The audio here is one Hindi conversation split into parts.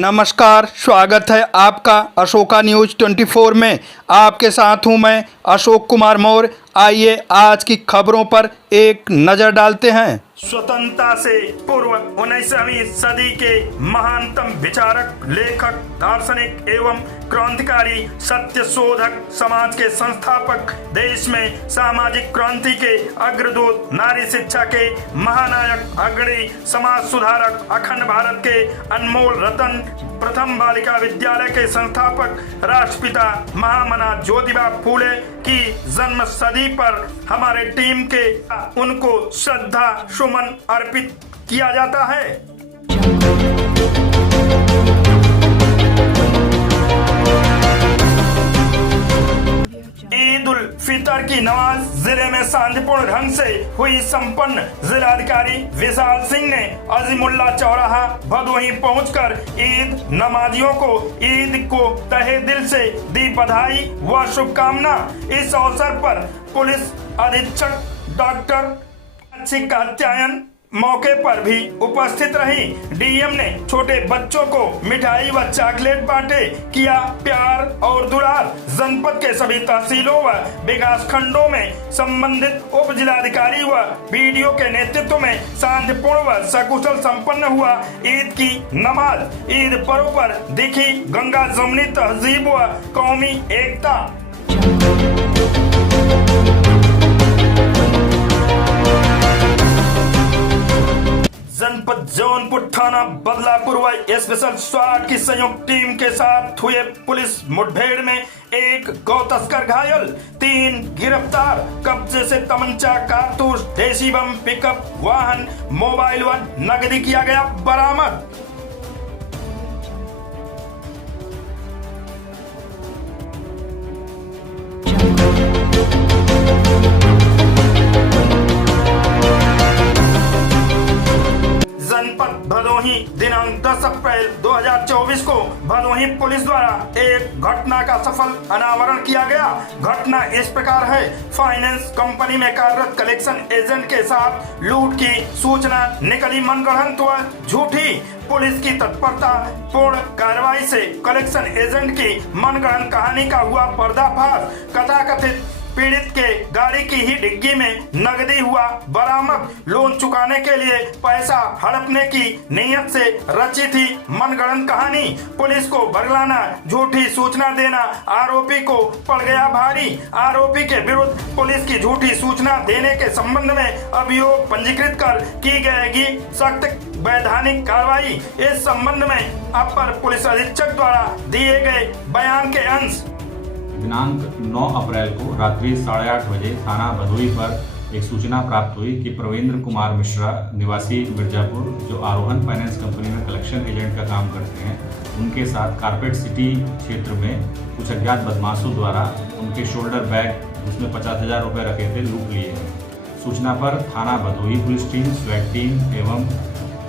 नमस्कार, स्वागत है आपका अशोका न्यूज़ 24 में। आपके साथ हूं मैं अशोक कुमार मौर्य। आइए आज की खबरों पर एक नज़र डालते हैं। स्वतंत्रता से पूर्व 19वीं सदी के महानतम विचारक, लेखक, दार्शनिक एवं क्रांतिकारी, सत्य शोधक, समाज के संस्थापक, देश में सामाजिक क्रांति के अग्रदूत, नारी शिक्षा के महानायक, अग्रणी समाज सुधारक, अखंड भारत के अनमोल रतन, प्रथम बालिका विद्यालय के संस्थापक, राष्ट्रपिता महामना ज्योतिबा फूले की जन्म सदी पर हमारे टीम के उनको श्रद्धा सुमन अर्पित किया जाता है। ईद उल फितर की नमाज जिले में शांतिपूर्ण ढंग से हुई संपन्न। जिलाधिकारी विशाल सिंह ने अजीमुल्ला चौराहा भदोही पहुंचकर ईद नमाजियों को ईद को तहे दिल से दी बधाई व शुभकामना। इस अवसर पर पुलिस अधीक्षक डॉक्टर कात्यायन मौके पर भी उपस्थित रही। डीएम ने छोटे बच्चों को मिठाई व चॉकलेट बांटे, किया प्यार और दुलार। जनपद के सभी तहसीलों व विकास खंडों में संबंधित उप जिलाधिकारी व बीडीओ के नेतृत्व में शांतिपूर्ण व सकुशल संपन्न हुआ ईद की नमाज। ईद पर्व पर दिखी गंगा जमुनी तहजीब व कौमी एकता। जनपद जौनपुर थाना बदलापुर व स्पेशल स्वाट की संयुक्त टीम के साथ हुए पुलिस मुठभेड़ में एक गौ तस्कर घायल, 3 गिरफ्तार। कब्जे से तमंचा, कारतूस, देशी बम, पिकअप वाहन, मोबाइल व नकदी किया गया बरामद। जनपद भदोही दिनांक 10 अप्रैल 2024 को भदोही पुलिस द्वारा एक घटना का सफल अनावरण किया गया। घटना इस प्रकार है। फाइनेंस कंपनी में कार्यरत कलेक्शन एजेंट के साथ लूट की सूचना निकली मनगढ़ंत व झूठी। पुलिस की तत्परता पूर्ण कार्रवाई से कलेक्शन एजेंट की मनगढ़ंत कहानी का हुआ पर्दाफाश। कथाकथित पीड़ित के गाड़ी की ही डिग्गी में नकदी हुआ बरामद। लोन चुकाने के लिए पैसा हड़पने की नीयत से रची थी मनगढ़ंत कहानी। पुलिस को बरगलाना, झूठी सूचना देना आरोपी को पड़ गया भारी। आरोपी के विरुद्ध पुलिस की झूठी सूचना देने के संबंध में अभियोग पंजीकृत कर की जाएगी सख्त वैधानिक कार्रवाई। इस संबंध में अपर पुलिस अधीक्षक द्वारा दिए गए बयान के अंश। दिनांक 9 अप्रैल को रात्रि 8:30 बजे थाना भदोही पर एक सूचना प्राप्त हुई कि प्रवींद्र कुमार मिश्रा निवासी मिर्जापुर, जो आरोहन फाइनेंस कंपनी में कलेक्शन एजेंट का काम करते हैं, उनके साथ कारपेट सिटी क्षेत्र में कुछ अज्ञात बदमाशों द्वारा उनके शोल्डर बैग जिसमें 50,000 रुपये रखे थे लूट लिए हैं। सूचना पर थाना भदोही पुलिस टीम, स्वैट टीम एवं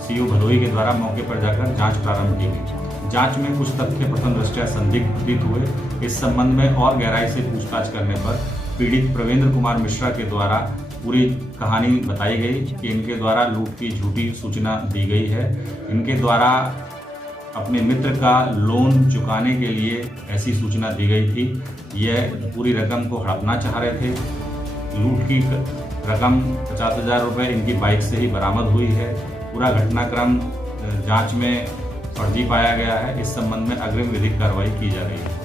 सीओ भदोही के द्वारा मौके पर जाकर जाँच प्रारंभ की गई। जांच में कुछ तथ्य प्रथम दृष्टया संदिग्ध प्रतीत हुए। इस संबंध में और गहराई से पूछताछ करने पर पीड़ित प्रवींद्र कुमार मिश्रा के द्वारा पूरी कहानी बताई गई कि इनके द्वारा लूट की झूठी सूचना दी गई है। इनके द्वारा अपने मित्र का लोन चुकाने के लिए ऐसी सूचना दी गई थी। यह पूरी रकम को हड़पना चाह रहे थे। लूट की रकम 50,000 रुपये इनकी बाइक से ही बरामद हुई है। पूरा घटनाक्रम जाँच में फर्जी पाया गया है। इस संबंध में अग्रिम विधिक कार्रवाई की जा रही है।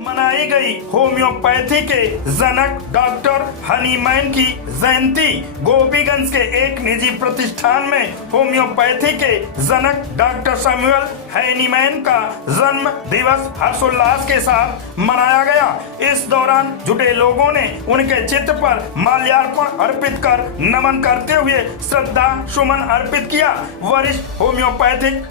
मनाई गई होम्योपैथी के जनक डॉक्टर हनीमैन की जयंती। गोपीगंज के एक निजी प्रतिष्ठान में होम्योपैथी के जनक डॉक्टर सैमुअल हनीमैन का जन्म दिवस हर्षोल्लास के साथ मनाया गया। इस दौरान जुटे लोगों ने उनके चित्र पर माल्यार्पण अर्पित कर नमन करते हुए श्रद्धा सुमन अर्पित किया। वरिष्ठ होम्योपैथिक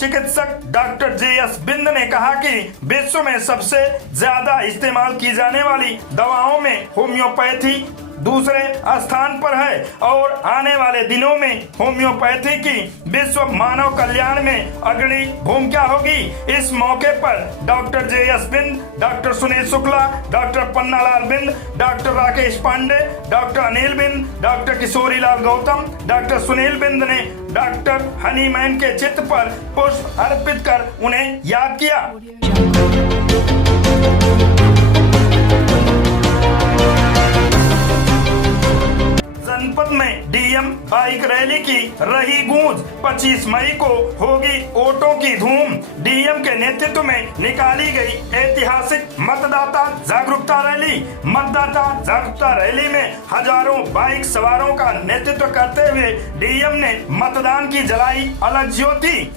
चिकित्सक डॉक्टर JS बिंद ने कहा कि विश्व में सबसे ज्यादा इस्तेमाल की जाने वाली दवाओं में होम्योपैथी दूसरे स्थान पर है और आने वाले दिनों में होम्योपैथी की विश्व मानव कल्याण में अग्रणी भूमिका होगी। इस मौके पर डॉक्टर JS बिंद, डॉक्टर सुनील शुक्ला, डॉक्टर पन्नालाल बिंद, डॉक्टर राकेश पांडे, डॉक्टर अनिल बिंद, डॉक्टर किशोरी लाल गौतम, डॉक्टर सुनील बिंद ने डॉक्टर हनीमैन के चित्र पर पुष्प अर्पित कर उन्हें याद किया। जनपद में डीएम बाइक रैली की रही गूंज। 25 मई को होगी ऑटो की धूम। डीएम के नेतृत्व में निकाली गई ऐतिहासिक मतदाता जागरूकता रैली। मतदाता जागरूकता रैली में हजारों बाइक सवारों का नेतृत्व करते हुए डीएम ने मतदान की जलाई अलग ज्योति।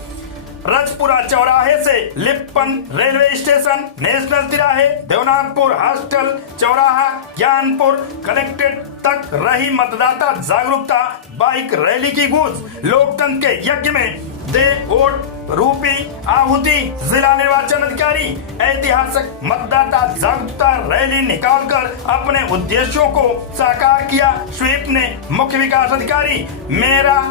रजपुरा चौराहे से लिप्पन रेलवे स्टेशन, नेशनल तिराहे, देवनाथपुर हॉस्टल चौराहा, ज्ञानपुर कलेक्ट्रेट तक रही मतदाता जागरूकता बाइक रैली की गूंज। लोकतंत्र के यज्ञ में दे वोट रूपी आहुति। जिला निर्वाचन अधिकारी ऐतिहासिक मतदाता जागरूकता रैली निकालकर अपने उद्देश्यों को साकार किया। स्वीप ने मुख्य विकास अधिकारी मेरा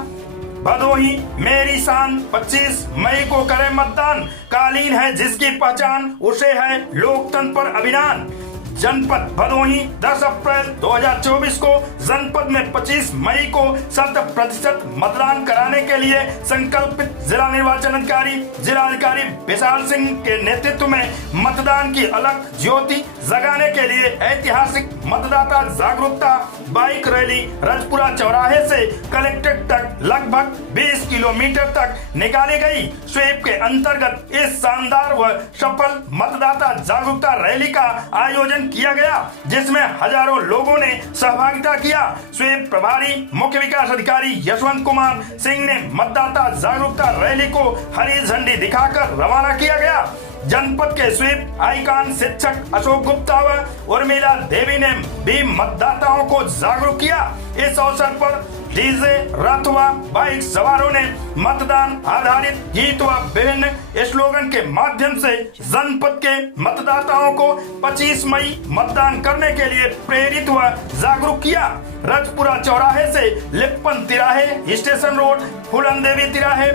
भदोही मेरी शान 25 मई को करे मतदान। कालीन है जिसकी पहचान उसे है लोकतंत्र पर अभियान। जनपद भदोही 10 अप्रैल 2024 को जनपद में 25 मई को 100% मतदान कराने के लिए संकल्पित जिला निर्वाचन अधिकारी जिलाधिकारी विशाल सिंह के नेतृत्व में मतदान की अलग ज्योति जगाने के लिए ऐतिहासिक मतदाता जागरूकता बाइक रैली रजपुरा चौराहे से कलेक्ट्रेट तक लगभग 20 किलोमीटर तक निकाली गई। स्वीप के अंतर्गत इस शानदार व सफल मतदाता जागरूकता रैली का आयोजन किया गया, जिसमें हजारों लोगों ने सहभागिता किया। स्वीप प्रभारी मुख्य विकास अधिकारी यशवंत कुमार सिंह ने मतदाता जागरूकता रैली को हरी झंडी दिखाकर रवाना किया गया। जनपद के स्वीप आइकॉन शिक्षक अशोक गुप्ता व उर्मिला देवी ने भी मतदाताओं को जागरूक किया। इस अवसर पर डीजे रथ व बाइक सवारों ने मतदान आधारित गीत व विभिन्न स्लोगन के माध्यम से जनपद के मतदाताओं को 25 मई मतदान करने के लिए प्रेरित व जागरूक किया। रजपुरा चौराहे से लिप्पन तिराहे, स्टेशन रोड, फूलन देवी तिराहे,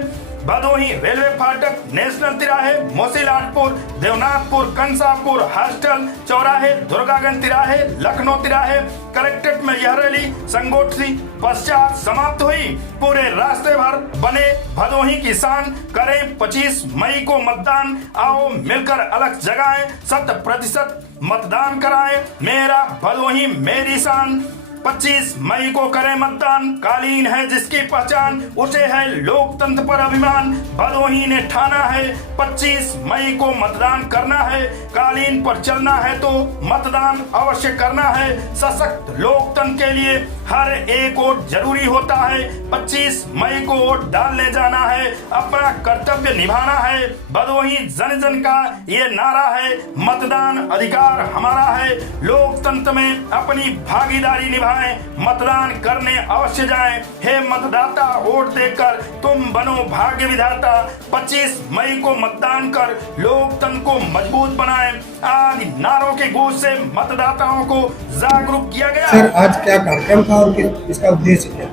भदोही रेलवे फाटक, नेशनल तिराहे, मोसीलाटपुर, देवनाथपुर, कंसापुर हॉस्टल चौराहे, दुर्गागंज तिराहे, लखनऊ तिराहे, कलेक्ट्रेट में यह रैली संगोष्ठी पश्चात समाप्त हुई। पूरे रास्ते भर बने भदोही की शान, करें 25 मई को मतदान, आओ मिलकर अलग जगाएं, 100% मतदान कराएं। मेरा भदोही मेरी शान 25 मई को करें मतदान। कालीन है जिसकी पहचान उसे है लोकतंत्र पर अभिमान। भदोही ने ठाना है 25 मई को मतदान करना है। कालीन पर चलना है तो मतदान अवश्य करना है। सशक्त लोकतंत्र के लिए हर एक वोट जरूरी होता है। 25 मई को वोट डालने जाना है, अपना कर्तव्य निभाना है। भदोही जन जन का ये नारा है, मतदान अधिकार हमारा है। लोकतंत्र में अपनी भागीदारी निभाएं, मतदान करने अवश्य जाएं। हे मतदाता, वोट देकर तुम बनो भाग्य विधाता। 25 मई को मतदान कर लोकतंत्र को मजबूत बनाएं। आदि नारों के गूंज से मतदाताओं को जागरूक किया गया। सर, आज क्या कार्यक्रम था और इसका उद्देश्य क्या?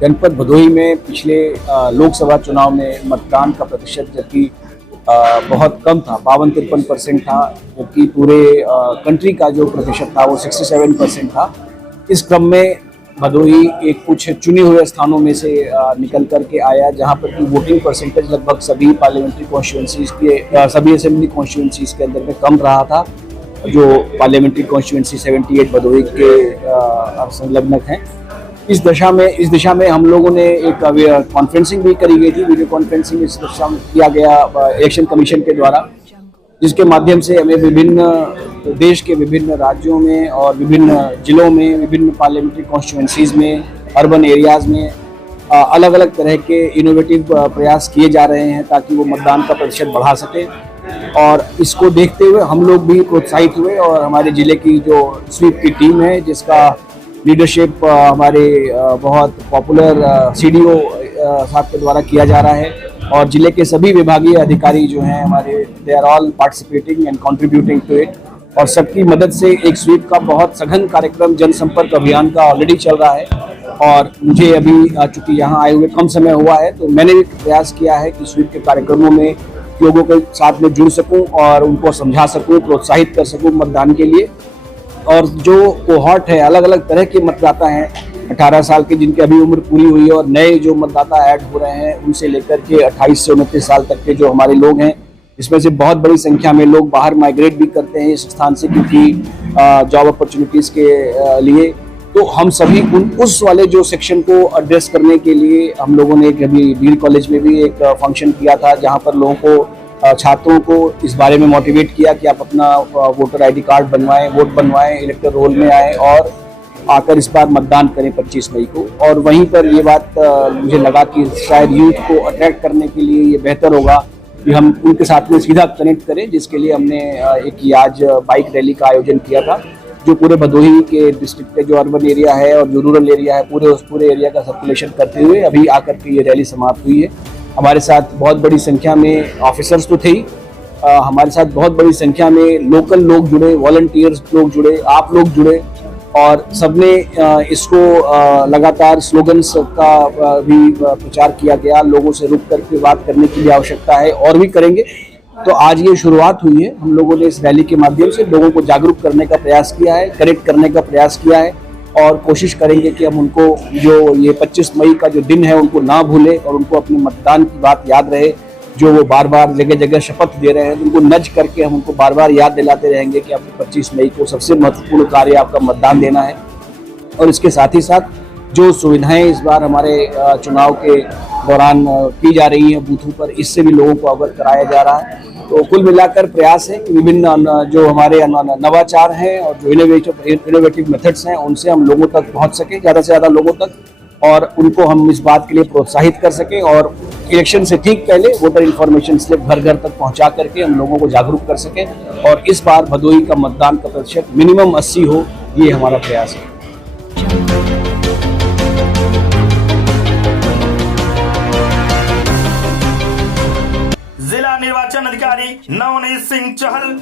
जनपद भदोही में पिछले लोकसभा चुनाव में मतदान का प्रतिशत जबकि बहुत कम था, 52-53% था, जबकि पूरे कंट्री का जो प्रतिशत था वो 67% था। इस क्रम में भदोही एक कुछ चुने हुए स्थानों में से निकल करके आया, जहां पर की वोटिंग परसेंटेज लगभग सभी पार्लियामेंट्री कॉन्स्टिट्यूंसीज के सभी असेंबली कॉन्स्टिट्यूंसीज के अंदर में कम रहा था। जो पार्लियामेंट्री कॉन्स्टिट्यूंसी 78 भदोही के संलग्नक हैं। इस दिशा में हम लोगों ने एक कॉन्फ्रेंसिंग भी करी गई थी, वीडियो कॉन्फ्रेंसिंग इस दिशा में किया गया इलेक्शन कमीशन के द्वारा, जिसके माध्यम से हमें विभिन्न देश के विभिन्न राज्यों में और विभिन्न जिलों में, विभिन्न पार्लियामेंट्री कॉन्स्टिट्यूंसीज में, अर्बन एरियाज में अलग अलग तरह के इनोवेटिव प्रयास किए जा रहे हैं ताकि वो मतदान का प्रतिशत बढ़ा सके। और इसको देखते हुए हम लोग भी प्रोत्साहित हुए और हमारे ज़िले की जो स्वीप की टीम है, जिसका लीडरशिप हमारे बहुत पॉपुलर CDO साहब के द्वारा किया जा रहा है, और जिले के सभी विभागीय अधिकारी जो हैं हमारे, they are all participating and contributing to it. और सबकी मदद से एक स्वीप का बहुत सघन कार्यक्रम जनसंपर्क अभियान का ऑलरेडी चल रहा है। और मुझे अभी चूंकि यहाँ आए हुए कम समय हुआ है, तो मैंने भी प्रयास किया है कि स्वीप के कार्यक्रमों में लोगों के साथ में जुड़ सकूं और उनको समझा सकूं, प्रोत्साहित कर सकूं मतदान के लिए। और जो कोहॉर्ट है, अलग अलग तरह के मतदाता हैं, 18 साल के जिनकी अभी उम्र पूरी हुई है और नए जो मतदाता ऐड हो रहे हैं, उनसे लेकर के 28 से 29 साल तक के जो हमारे लोग हैं, इसमें से बहुत बड़ी संख्या में लोग बाहर माइग्रेट भी करते हैं इस स्थान से, क्योंकि जॉब अपॉर्चुनिटीज़ के लिए। तो हम सभी उस वाले जो सेक्शन को एड्रेस करने के लिए हम लोगों ने अभी बीड कॉलेज में भी एक फंक्शन किया था, जहाँ पर लोगों को, छात्रों को इस बारे में मोटिवेट किया कि आप अपना वोटर आईडी कार्ड बनवाएं, वोट बनवाएं, इलेक्टर रोल में आएँ और आकर इस बार मतदान करें 25 मई को। और वहीं पर ये बात मुझे लगा कि शायद यूथ को अट्रैक्ट करने के लिए ये बेहतर होगा कि हम उनके साथ में सीधा कनेक्ट करें, जिसके लिए हमने एक आज बाइक रैली का आयोजन किया था, जो पूरे भदोही के डिस्ट्रिक्ट के जो अर्बन एरिया है और जो रूरल एरिया है, उस पूरे एरिया का सर्कुलेशन करते हुए अभी आकर के ये रैली समाप्त हुई है। हमारे साथ बहुत बड़ी संख्या में ऑफिसर्स तो थे ही, हमारे साथ बहुत बड़ी संख्या में लोकल लोग जुड़े, वॉलंटियर्स लोग जुड़े, आप लोग जुड़े, और सबने इसको लगातार स्लोगन्स का भी प्रचार किया गया। लोगों से रुक करके बात करने की भी आवश्यकता है और भी करेंगे। तो आज ये शुरुआत हुई है। हम लोगों ने इस रैली के माध्यम से लोगों को जागरूक करने का प्रयास किया है, कनेक्ट करने का प्रयास किया है, और कोशिश करेंगे कि हम उनको जो ये 25 मई का जो दिन है उनको ना भूलें और उनको अपने मतदान की बात याद रहे, जो वो बार बार जगह जगह शपथ दे रहे हैं, उनको नज करके हम उनको बार बार याद दिलाते रहेंगे कि आपको 25 मई को सबसे महत्वपूर्ण कार्य आपका मतदान देना है। और इसके साथ ही साथ जो सुविधाएं इस बार हमारे चुनाव के दौरान की जा रही हैं बूथों पर, इससे भी लोगों को अवगत कराया जा रहा है। तो कुल मिलाकर प्रयास है कि विभिन्न जो हमारे नवाचार हैं और जो इनोवेटिव मेथड्स हैं, उनसे हम लोगों तक पहुंच सकें, ज़्यादा से ज़्यादा लोगों तक, और उनको हम इस बात के लिए प्रोत्साहित कर सकें। और इलेक्शन से ठीक पहले वोटर इन्फॉर्मेशन स्लिप घर घर तक पहुंचा करके हम लोगों को जागरूक कर सकें, और इस बार भदोही का मतदान का प्रतिशत मिनिमम 80 हो, ये हमारा प्रयास है। जिला निर्वाचन अधिकारी नवनीत सिंह चहल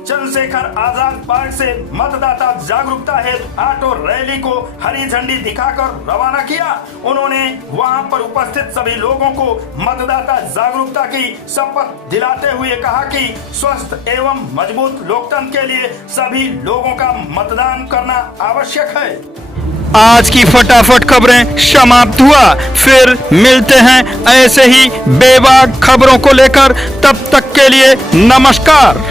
चंद्रशेखर आजाद पार्क से मतदाता जागरूकता हेतु ऑटो रैली को हरी झंडी दिखाकर रवाना किया। उन्होंने वहां पर उपस्थित सभी लोगों को मतदाता जागरूकता की शपथ दिलाते हुए कहा कि स्वस्थ एवं मजबूत लोकतंत्र के लिए सभी लोगों का मतदान करना आवश्यक है। आज की फटाफट खबरें समाप्त हुआ, फिर मिलते हैं ऐसे ही बेबाक खबरों को लेकर। तब तक के लिए नमस्कार।